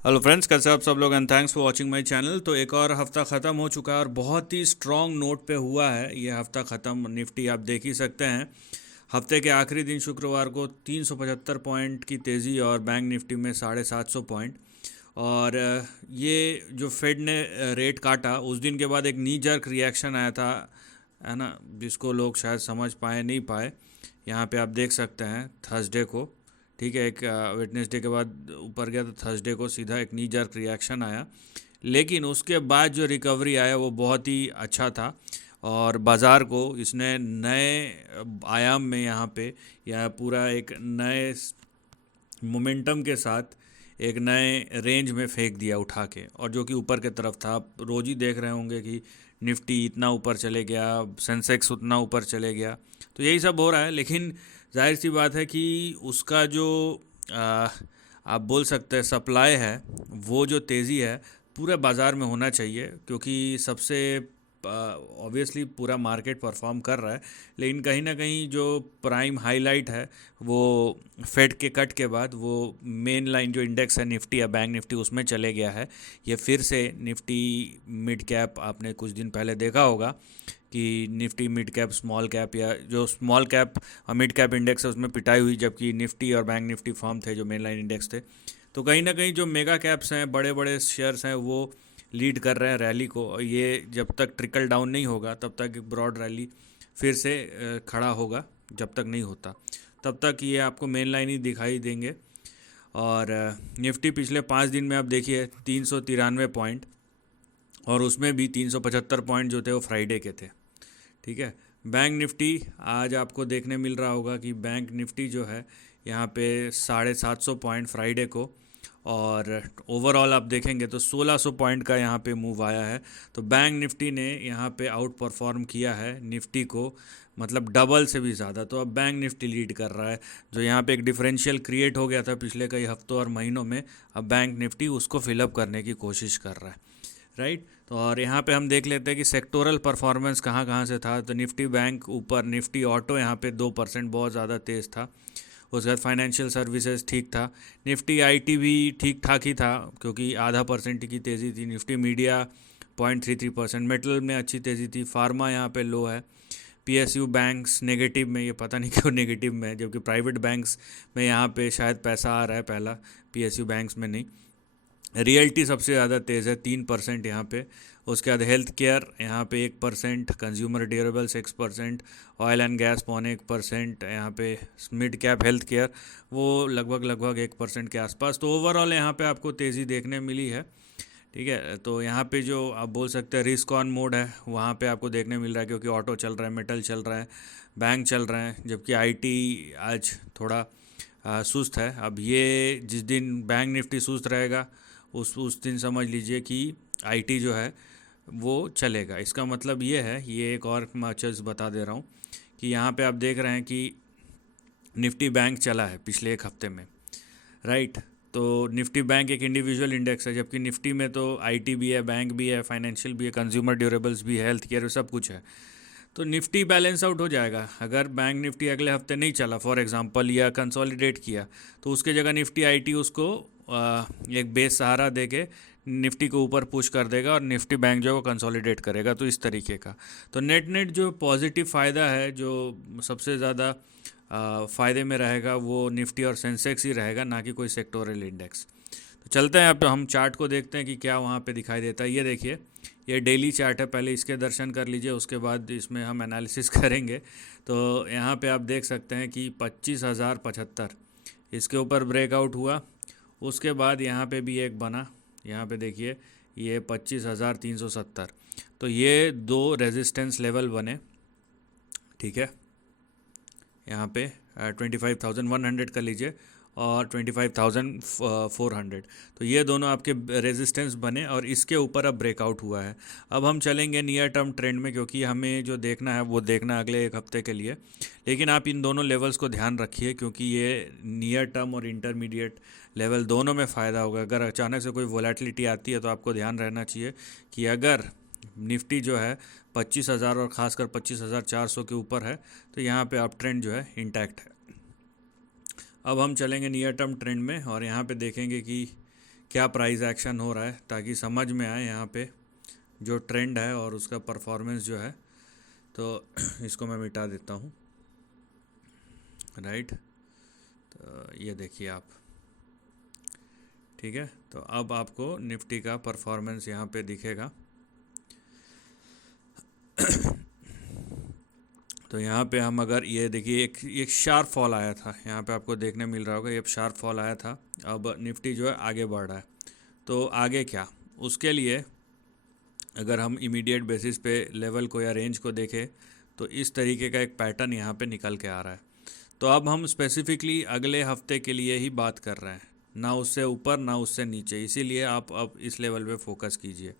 Hello friends, कैसे आप सब लोग and thanks for watching my channel. तो एक और हफ्ता ख़त्म हो चुका है और बहुत ही स्ट्रॉन्ग नोट पे हुआ है ये हफ्ता ख़त्म। निफ्टी आप देख ही सकते हैं, हफ्ते के आखिरी दिन शुक्रवार को 375 पॉइंट की तेज़ी और बैंक निफ्टी में 750 पॉइंट। और ये जो फेड ने रेट काटा उस दिन के बाद एक नी जर्क रिएक्शन आया था, है ना, जिसको लोग शायद समझ पाए नहीं पाए। यहाँ पे आप देख सकते हैं थर्सडे को, ठीक है, एक वेडनेसडे के बाद ऊपर गया तो थर्सडे को सीधा एक नी जर्क रिएक्शन आया। लेकिन उसके बाद जो रिकवरी आया वो बहुत ही अच्छा था और बाज़ार को इसने नए आयाम में यहाँ पे या पूरा एक नए मोमेंटम के साथ एक नए रेंज में फेंक दिया उठा के, और जो कि ऊपर की तरफ था। आप रोज़ ही देख रहे होंगे कि निफ्टी इतना ऊपर चले गया, सेंसेक्स उतना ऊपर चले गया। तो यही सब हो रहा है, लेकिन जाहिर सी बात है कि उसका जो आ, आप बोल सकते हैं सप्लाई है, वो जो तेज़ी है पूरे बाज़ार में होना चाहिए, क्योंकि सबसे ऑब्वियसली पूरा मार्केट परफॉर्म कर रहा है। लेकिन कहीं ना कहीं जो प्राइम हाईलाइट है वो फेड के कट के बाद वो मेन लाइन जो इंडेक्स है निफ्टी या बैंक निफ्टी उसमें चले गया है। ये फिर से निफ्टी मिड कैप, आपने कुछ दिन पहले देखा होगा कि Nifty mid cap small cap या जो स्मॉल कैप और मिड कैप इंडेक्स है उसमें पिटाई हुई, जबकि निफ्टी और बैंक निफ्टी फॉर्म थे जो मेन लाइन इंडेक्स थे। तो कहीं ना कहीं जो मेगा कैप्स हैं, बड़े बड़े शेयर्स हैं, वो लीड कर रहे हैं रैली को। और ये जब तक ट्रिकल डाउन नहीं होगा तब तक एक ब्रॉड रैली फिर से खड़ा होगा। जब तक नहीं होता तब तक ये आपको मेन लाइन ही दिखाई देंगे। और निफ्टी पिछले 5 दिन में आप देखिए 393 पॉइंट, और उसमें भी 375 पॉइंट जो थे वो फ्राइडे के थे, ठीक है। बैंक निफ्टी आज आपको देखने मिल रहा होगा कि बैंक निफ्टी जो है यहाँ पे 750 पॉइंट फ्राइडे को, और ओवरऑल आप देखेंगे तो 1600 पॉइंट का यहाँ पे मूव आया है। तो बैंक निफ्टी ने यहाँ पे आउट परफॉर्म किया है निफ्टी को, मतलब डबल से भी ज़्यादा। तो अब बैंक निफ्टी लीड कर रहा है। जो यहाँ पे एक डिफरेंशियल क्रिएट हो गया था पिछले कई हफ्तों और महीनों में, अब बैंक निफ्टी उसको फिलअप करने की कोशिश कर रहा है, राइट। तो और यहाँ पे हम देख लेते हैं कि सेक्टोरल परफॉर्मेंस कहाँ कहाँ से था। तो निफ्टी बैंक ऊपर, निफ्टी ऑटो यहाँ पे 2% बहुत ज़्यादा तेज़ था। उसके बाद फाइनेंशियल सर्विसेज ठीक था। निफ्टी आईटी भी ठीक ठाक ही था, क्योंकि ½ % की तेज़ी थी। निफ्टी मीडिया 0.33%, मेटल में अच्छी तेज़ी थी। फार्मा यहाँ पे लो है। पीएसयू बैंक्स नेगेटिव में, ये पता नहीं क्यों नेगेटिव में है, जबकि प्राइवेट बैंक्स में यहाँ पे शायद पैसा आ रहा है पहला, पीएसयू बैंक्स में नहीं। रियल्टी सबसे ज़्यादा तेज़ है 3% यहाँ पे। उसके बाद हेल्थ केयर यहाँ पे 1%, consumer durables 6%, oil and gas 0.25% यहाँ पे। मिड कैप हेल्थ केयर वो लगभग लगभग 1% के आसपास। तो ओवरऑल यहाँ पे आपको तेज़ी देखने मिली है, ठीक है। तो यहाँ पे जो आप बोल सकते हैं रिस्क ऑन मोड है, वहाँ पे आपको देखने मिल रहा है, क्योंकि ऑटो चल रहा है, मेटल चल रहा है, बैंक चल रहे हैं, जबकि आईटी आज थोड़ा सुस्त है। अब ये जिस दिन बैंक निफ्टी सुस्त रहेगा उस दिन समझ लीजिए कि आईटी जो है वो चलेगा। इसका मतलब ये है, ये एक और मैं चीज़ बता दे रहा हूँ कि यहाँ पे आप देख रहे हैं कि निफ्टी बैंक चला है पिछले एक हफ्ते में, राइट। तो निफ्टी बैंक एक इंडिविजुअल इंडेक्स है, जबकि निफ्टी में तो आईटी भी है, बैंक भी है, फाइनेंशियल भी है, कंज्यूमर ड्यूरेबल्स भी है, हेल्थ केयर, सब कुछ है। तो निफ्टी बैलेंस आउट हो जाएगा अगर बैंक निफ्टी अगले हफ्ते नहीं चला फॉर एग्जांपल, या कंसोलिडेट किया, तो उसके जगह निफ्टी आईटी उसको एक बेस सहारा दे के निफ्टी को ऊपर पुश कर देगा और निफ्टी बैंक जो है वो कंसोलिडेट करेगा। तो इस तरीके का, तो नेट नेट जो पॉजिटिव फ़ायदा है, जो सबसे ज़्यादा फ़ायदे में रहेगा वो निफ्टी और सेंसेक्स ही रहेगा, ना कि कोई सेक्टोरल इंडेक्स। तो चलते हैं अब हम चार्ट को देखते हैं कि क्या वहाँ पे दिखाई देता है। ये देखिए, ये डेली चार्ट है, पहले इसके दर्शन कर लीजिए, उसके बाद इसमें हम एनालिसिस करेंगे। तो यहाँ पे आप देख सकते हैं कि 25,075 इसके ऊपर ब्रेकआउट हुआ। उसके बाद यहाँ पे भी एक बना, यहाँ पे देखिए ये 25,370। तो ये दो रेजिस्टेंस लेवल बने, ठीक है। यहाँ पे 25,100 कर लीजिए और 25,400। तो ये दोनों आपके रेजिस्टेंस बने और इसके ऊपर अब ब्रेकआउट हुआ है। अब हम चलेंगे नियर टर्म ट्रेंड में, क्योंकि हमें जो देखना है वो देखना है अगले एक हफ्ते के लिए। लेकिन आप इन दोनों लेवल्स को ध्यान रखिए, क्योंकि ये नियर टर्म और इंटरमीडिएट लेवल दोनों में फ़ायदा होगा। अगर अचानक से कोई वोलेटिलिटी आती है तो आपको ध्यान रहना चाहिए कि अगर निफ्टी जो है 25,000 और ख़ासकर 25,400 के ऊपर है तो यहाँ पे अप ट्रेंड जो है इंटैक्ट है। अब हम चलेंगे नियर टर्म ट्रेंड में और यहाँ पे देखेंगे कि क्या प्राइस एक्शन हो रहा है, ताकि समझ में आए यहाँ पे जो ट्रेंड है और उसका परफॉर्मेंस जो है। तो इसको मैं मिटा देता हूँ, राइट। तो ये देखिए आप, ठीक है। तो अब आपको निफ्टी का परफॉर्मेंस यहाँ पे दिखेगा। तो यहाँ पे हम अगर ये देखिए, एक शार्प फॉल आया था, यहाँ पे आपको देखने मिल रहा होगा, ये शार्प फॉल आया था। अब निफ्टी जो है आगे बढ़ रहा है। तो आगे क्या, उसके लिए अगर हम इमीडिएट बेसिस पे लेवल को या रेंज को देखें तो इस तरीके का एक पैटर्न यहाँ पे निकल के आ रहा है। तो अब हम स्पेसिफिकली अगले हफ्ते के लिए ही बात कर रहे हैं, ना उससे ऊपर ना उससे नीचे, इसीलिए आप अब इस लेवल पे फोकस कीजिए।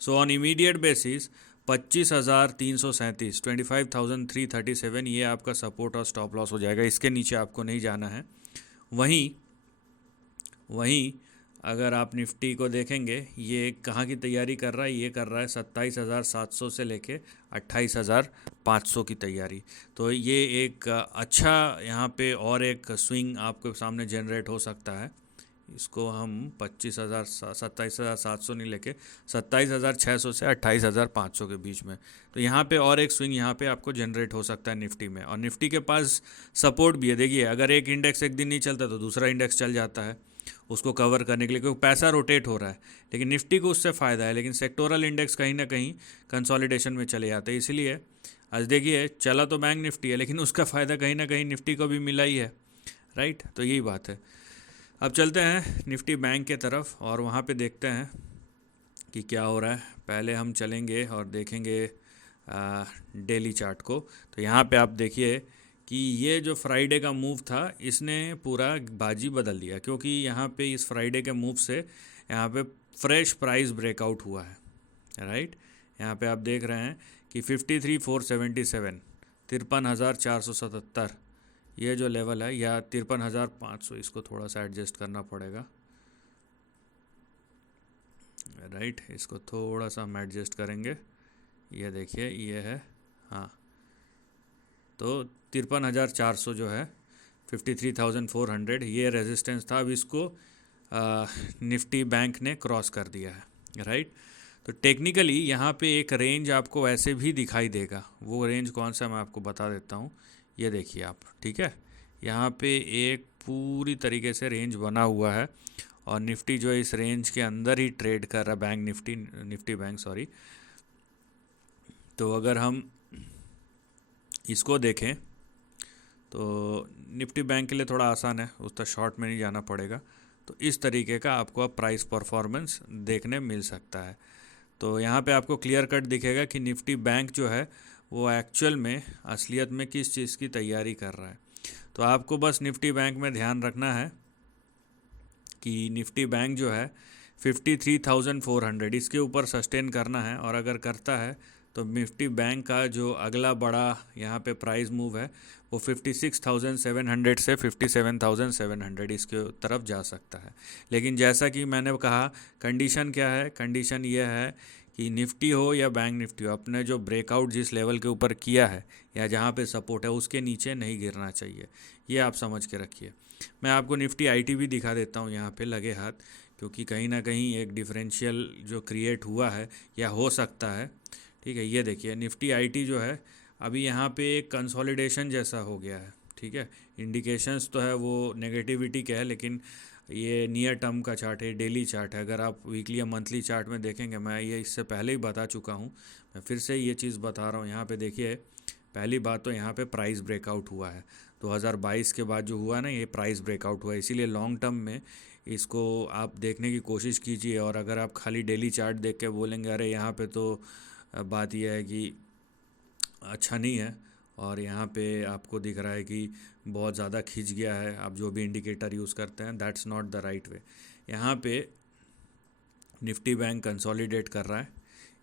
सो ऑन इमीडिएट बेसिस 25,337, 25,337 ये आपका सपोर्ट और स्टॉप लॉस हो जाएगा, इसके नीचे आपको नहीं जाना है। वहीं वहीं अगर आप निफ्टी को देखेंगे, ये कहाँ की तैयारी कर रहा है, ये कर रहा है 27,700 से लेके 28,500 की तैयारी। तो ये एक अच्छा यहाँ पे और एक स्विंग आपके सामने जनरेट हो सकता है। इसको हम 27,700 नहीं लेके 27,600 से 28,500 के बीच में। तो यहाँ पे और एक स्विंग यहाँ पे आपको जनरेट हो सकता है निफ्टी में। और निफ्टी के पास सपोर्ट भी है, देखिए अगर एक इंडेक्स एक दिन नहीं चलता तो दूसरा इंडेक्स चल जाता है उसको कवर करने के लिए, क्योंकि पैसा रोटेट हो रहा है। लेकिन निफ्टी को उससे फ़ायदा है, लेकिन सेक्टोरल इंडेक्स कहीं ना कहीं कंसोलिडेशन में चले जाते हैं। इसीलिए आज देखिए चला तो बैंक निफ्टी है, लेकिन उसका फ़ायदा कहीं ना कहीं निफ्टी को भी मिला ही है, राइट। तो यही बात है। अब चलते हैं निफ्टी बैंक के तरफ और वहाँ पे देखते हैं कि क्या हो रहा है। पहले हम चलेंगे और देखेंगे डेली चार्ट को। तो यहाँ पे आप देखिए कि ये जो फ्राइडे का मूव था, इसने पूरा बाजी बदल दिया, क्योंकि यहाँ पे इस फ्राइडे के मूव से यहाँ पे फ्रेश प्राइस ब्रेकआउट हुआ है, राइट। यहाँ पे आप देख रहे हैं कि 53,477, 53,477 ये जो लेवल है, या 53,500, इसको थोड़ा सा एडजस्ट करना पड़ेगा, राइट। इसको थोड़ा सा हम एडजस्ट करेंगे। ये देखिए ये है, हाँ। तो 53,400 जो है, 53,400 ये रेजिस्टेंस था। अब इसको निफ्टी बैंक ने क्रॉस कर दिया है, राइट। तो टेक्निकली यहाँ पे एक रेंज आपको ऐसे भी दिखाई देगा। वो रेंज कौन सा मैं आपको बता देता हूँ। ये देखिए आप, ठीक है। यहाँ पे एक पूरी तरीके से रेंज बना हुआ है और निफ्टी जो है इस रेंज के अंदर ही ट्रेड कर रहा है, बैंक निफ्टी बैंक, सॉरी। तो अगर हम इसको देखें तो निफ्टी बैंक के लिए थोड़ा आसान है, उतना शॉर्ट में नहीं जाना पड़ेगा। तो इस तरीके का आपको अब प्राइस परफॉर्मेंस देखने मिल सकता है। तो यहाँ पे आपको क्लियर कट दिखेगा कि निफ्टी बैंक जो है वो एक्चुअल में असलियत में किस चीज़ की तैयारी कर रहा है। तो आपको बस निफ्टी बैंक में ध्यान रखना है कि निफ्टी बैंक जो है 53,400 इसके ऊपर सस्टेन करना है, और अगर करता है तो निफ्टी बैंक का जो अगला बड़ा यहाँ पे प्राइस मूव है वो 56,700 से 57,700 इसके तरफ जा सकता है। लेकिन जैसा कि मैंने कहा, कंडीशन क्या है, कंडीशन ये है कि निफ्टी हो या बैंक निफ्टी हो, अपने जो ब्रेकआउट जिस लेवल के ऊपर किया है या जहाँ पे सपोर्ट है उसके नीचे नहीं गिरना चाहिए। ये आप समझ के रखिए। मैं आपको निफ्टी आईटी भी दिखा देता हूँ यहाँ पे लगे हाथ, क्योंकि कहीं ना कहीं एक डिफरेंशियल जो क्रिएट हुआ है या हो सकता है, ठीक है। ये देखिए निफ्टी आईटी जो है अभी यहाँ पे एक कंसोलिडेशन जैसा हो गया है, ठीक है। इंडिकेशंस तो है वो नेगेटिविटी के है, लेकिन ये नियर टर्म का चार्ट है, डेली चार्ट है। अगर आप वीकली या मंथली चार्ट में देखेंगे, मैं ये इससे पहले ही बता चुका हूँ, मैं फिर से ये चीज़ बता रहा हूँ। यहाँ पे देखिए, पहली बात तो यहाँ पे प्राइस ब्रेकआउट हुआ है 2022 के बाद जो हुआ ना, ये प्राइस ब्रेकआउट हुआ है। इसीलिए लॉन्ग टर्म में इसको आप देखने की कोशिश कीजिए। और अगर आप खाली डेली चार्ट देख के बोलेंगे अरे यहाँ पे तो बात यह है कि अच्छा नहीं है, और यहाँ पे आपको दिख रहा है कि बहुत ज़्यादा खिंच गया है, आप जो भी इंडिकेटर यूज़ करते हैं, that's not the right way. यहाँ पे निफ्टी बैंक कंसोलिडेट कर रहा है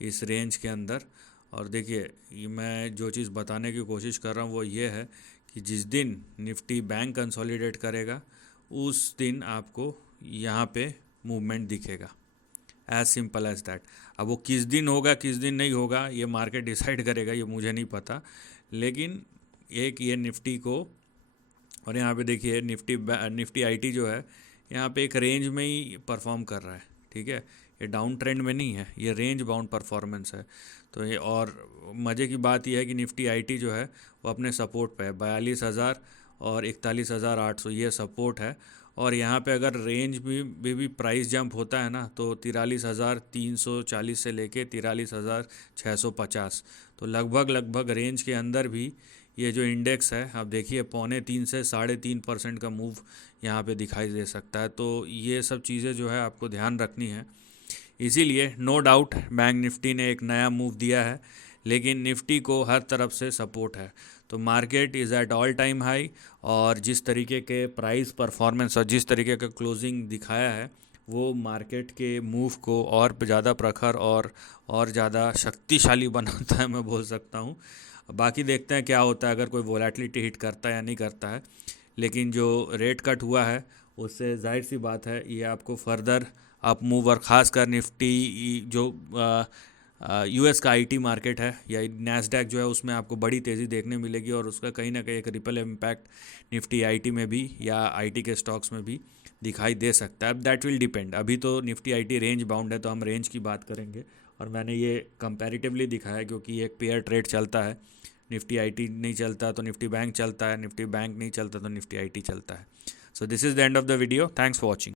इस रेंज के अंदर। और देखिए, ये मैं जो चीज़ बताने की कोशिश कर रहा हूँ वो ये है कि जिस दिन निफ्टी बैंक कंसोलिडेट करेगा उस दिन आपको यहाँ पे मूवमेंट दिखेगा, एज सिंपल एज दैट। अब वो किस दिन होगा किस दिन नहीं होगा ये मार्केट डिसाइड करेगा, ये मुझे नहीं पता। लेकिन एक ये निफ्टी को, और यहाँ पे देखिए निफ्टी आईटी जो है यहाँ पे एक रेंज में ही परफॉर्म कर रहा है, ठीक है। ये डाउन ट्रेंड में नहीं है, ये रेंज बाउंड परफॉर्मेंस है। तो ये और मज़े की बात यह है कि निफ्टी आईटी जो है वो अपने सपोर्ट पे है, 42,000 और 41,800 ये सपोर्ट है। और यहाँ पे अगर रेंज भी प्राइस जंप होता है ना तो 43,340 से लेके 43,650, तो लगभग रेंज के अंदर भी ये जो इंडेक्स है आप देखिए 2.25 से 3.5% का मूव यहाँ पे दिखाई दे सकता है। तो ये सब चीज़ें जो है आपको ध्यान रखनी है। इसीलिए नो डाउट बैंक निफ्टी ने एक नया मूव दिया है, लेकिन निफ्टी को हर तरफ से सपोर्ट है। तो market is at all time high, और जिस तरीके के प्राइस परफॉर्मेंस और जिस तरीके का क्लोजिंग दिखाया है वो मार्केट के मूव को और ज़्यादा प्रखर और ज़्यादा शक्तिशाली बनाता है, मैं बोल सकता हूँ। बाकी देखते हैं क्या होता है, अगर कोई वोलेटिलिटी हिट करता है या नहीं करता है। लेकिन जो रेट कट हुआ है उससे जाहिर सी बात है ये आपको फर्दर अप मूव, और ख़ासकर निफ्टी जो यूएस का आईटी मार्केट है या नैस्डैक जो है उसमें आपको बड़ी तेज़ी देखने मिलेगी, और उसका कहीं ना कहीं एक रिपल इम्पैक्ट निफ्टी आईटी में भी या आईटी के स्टॉक्स में भी दिखाई दे सकता है। अब दैट विल डिपेंड। अभी तो निफ्टी आईटी रेंज बाउंड है तो हम रेंज की बात करेंगे, और मैंने ये कंपैरेटिवली दिखाया क्योंकि एक पेयर ट्रेड चलता है। निफ्टी आईटी नहीं चलता तो निफ्टी बैंक चलता है, निफ्टी बैंक नहीं चलता तो निफ्टी आईटी चलता है। So this is the end of the video, thanks for watching.